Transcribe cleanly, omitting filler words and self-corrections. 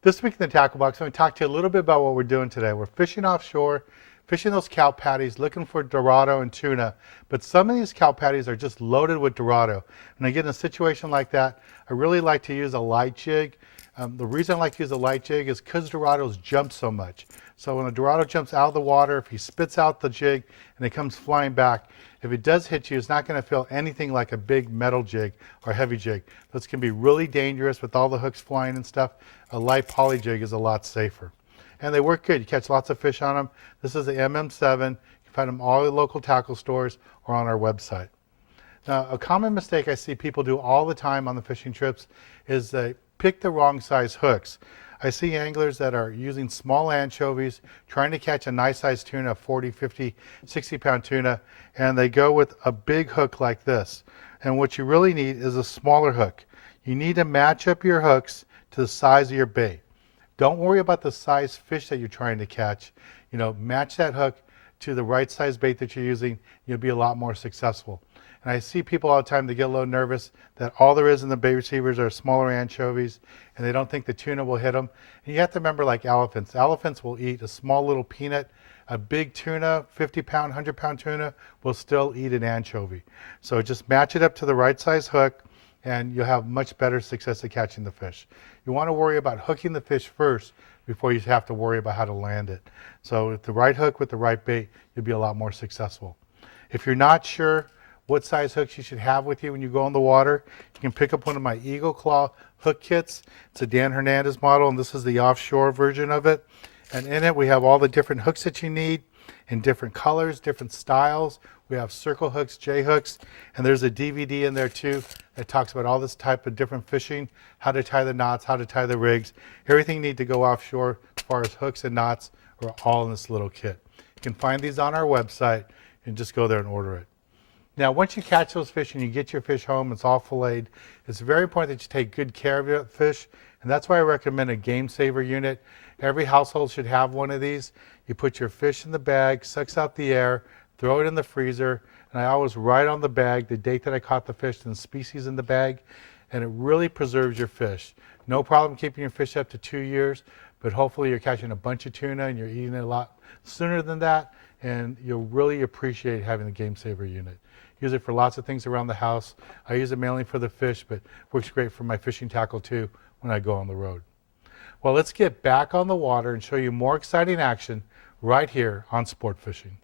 This week in the Tackle Box, I'm going to talk to you a little bit about what we're doing today. We're fishing offshore, fishing those kelp patties, looking for Dorado and tuna. But some of these kelp patties are just loaded with Dorado. When I get in a situation like that, I really like to use a light jig. The reason I like to use a light jig is because Dorados jump so much. So when a Dorado jumps out of the water, if he spits out the jig and it comes flying back, if it does hit you, it's not going to feel anything like a big metal jig or heavy jig. This can be really dangerous with all the hooks flying and stuff. A light poly jig is a lot safer. And they work good. You catch lots of fish on them. This is the MM7. You can find them all at local tackle stores or on our website. Now, a common mistake I see people do all the time on the fishing trips is they pick the wrong size hooks. I see anglers that are using small anchovies, trying to catch a nice sized tuna, 40, 50, 60 pound tuna, and they go with a big hook like this. And what you really need is a smaller hook. You need to match up your hooks to the size of your bait. Don't worry about the size fish that you're trying to catch. Match that hook to the right size bait that you're using. You'll be a lot more successful. And I see people all the time, they get a little nervous that all there is in the bait receivers are smaller anchovies and they don't think the tuna will hit them. And you have to remember, like elephants. Elephants will eat a small little peanut. A big tuna, 50 pound, 100 pound tuna will still eat an anchovy. So just match it up to the right size hook and you'll have much better success at catching the fish. You want to worry about hooking the fish first before you have to worry about how to land it. So with the right hook with the right bait, you'll be a lot more successful. If you're not sure what size hooks you should have with you when you go in the water, you can pick up one of my Eagle Claw hook kits. It's a Dan Hernandez model, and this is the offshore version of it. And in it, we have all the different hooks that you need in different colors, different styles. We have circle hooks, J hooks, and there's a DVD in there too that talks about all this type of different fishing, how to tie the knots, how to tie the rigs. Everything you need to go offshore as far as hooks and knots are all in this little kit. You can find these on our website and just go there and order it. Now, once you catch those fish and you get your fish home, it's all filleted, it's very important that you take good care of your fish, and that's why I recommend a Game Saver unit. Every household should have one of these. You put your fish in the bag, sucks out the air, throw it in the freezer, and I always write on the bag the date that I caught the fish and the species in the bag, and it really preserves your fish. No problem keeping your fish up to 2 years, but hopefully you're catching a bunch of tuna and you're eating it a lot sooner than that, and you'll really appreciate having the Game Saver unit. Use it for lots of things around the house. I use it mainly for the fish, but works great for my fishing tackle too when I go on the road. Well, let's get back on the water and show you more exciting action right here on Sport Fishing.